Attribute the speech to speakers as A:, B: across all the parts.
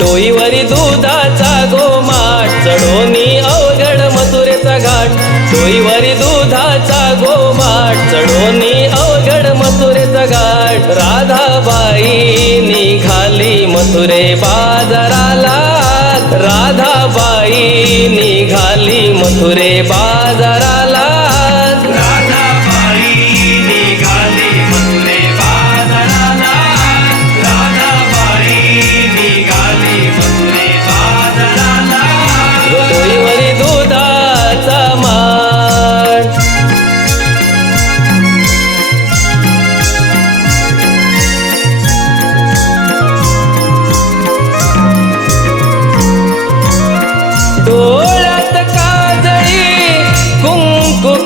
A: डोईवरी दुधाचा गोमाट चढोनी औ घाट सोयीवरी दुधाचा गोमाट चढोनी अवघड मथुरेचा घाट राधाबाई निघाली मथुरे बाजाराला. राधाबाई निघाली मथुरे बाजाराला.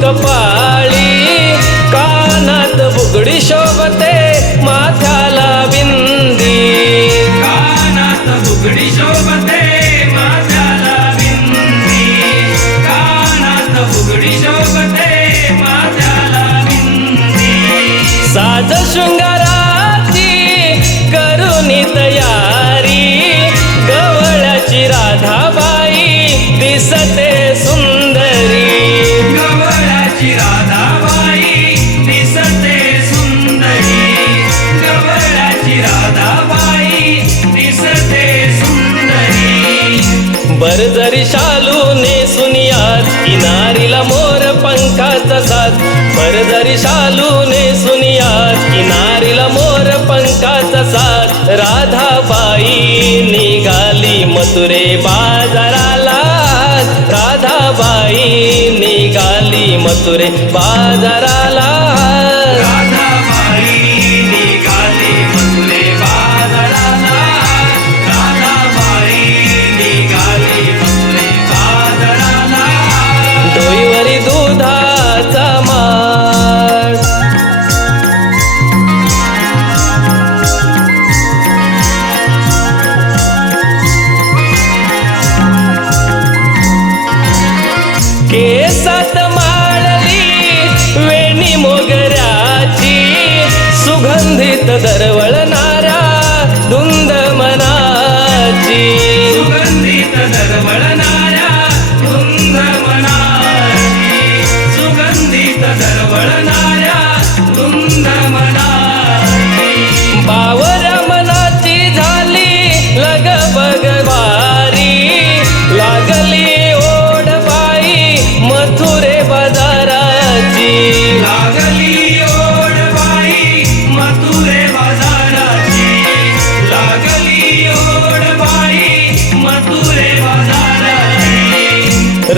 A: कपाळी कानात बुगडी शोभते माथ्याला बिंदी.
B: कानात बुगडी शोभते माझ्याला बिंदी. कानात बुगडी शोभते माझ्याला बिंदी.
A: साज शृंगाराची किनारीला मोर पंखाचा साज बरजरी शालू नेसुनियात किनारीला मोर पंखाचा साज राधाबाई निघाली मथुरे बाजाराला राधाबाई निघाली मथुरे बाजाराला येत दरवळणाऱ्या धुंद मनाची
B: सुगंधित दरवळणाऱ्या धुंद मनाची सुगंधित दरवळणाऱ्या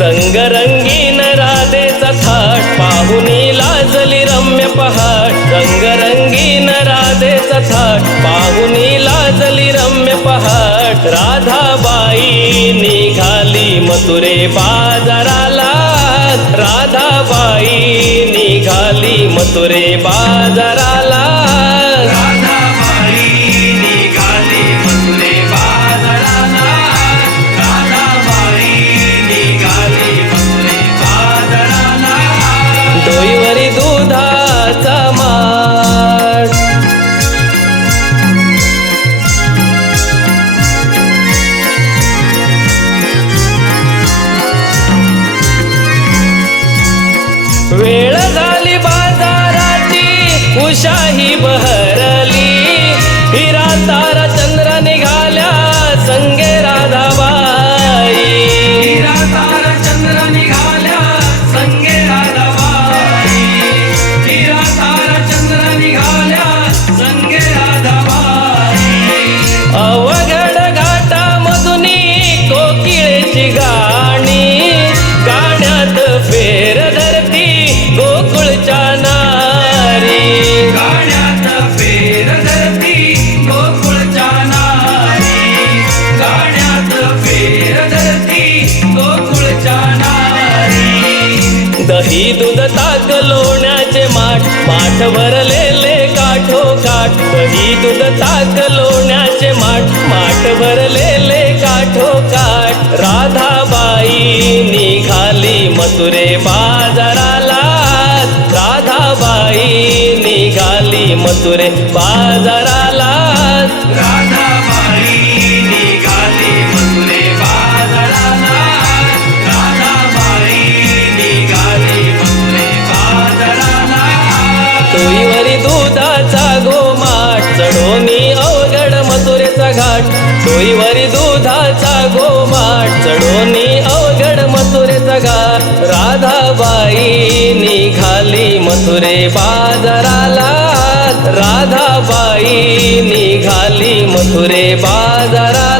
A: रंगरंगीन राधेचा थाट पाहुनी लाजली रम्य पहाट. रंगरंगीन राधेचा थाट पाहुनी लाजली रम्य पहाट. राधाबाई निघाली मथुरे बाजाराला. राधाबाई निघाली मथुरे बाजाराला. शाही बहरली हिरा तारा घरी दूध ताक लोण्याचे माठ पाठ भरलेले काठो काठ. घरी दूध ताक लोण्याचे माठ माठ भरलेले काठो काठ. राधाबाई निघाली मथुरे बाजाराला. राधाबाई निघाली मथुरे बाजाराला.
B: राधाबाई
A: डोईवरी दुधाचा गोमाट चढोनी अवघड मथुरेचा सगा राधाबाई निघाली मथुरे बाजाराला. राधाबाई निघाली मथुरे बाजाराला.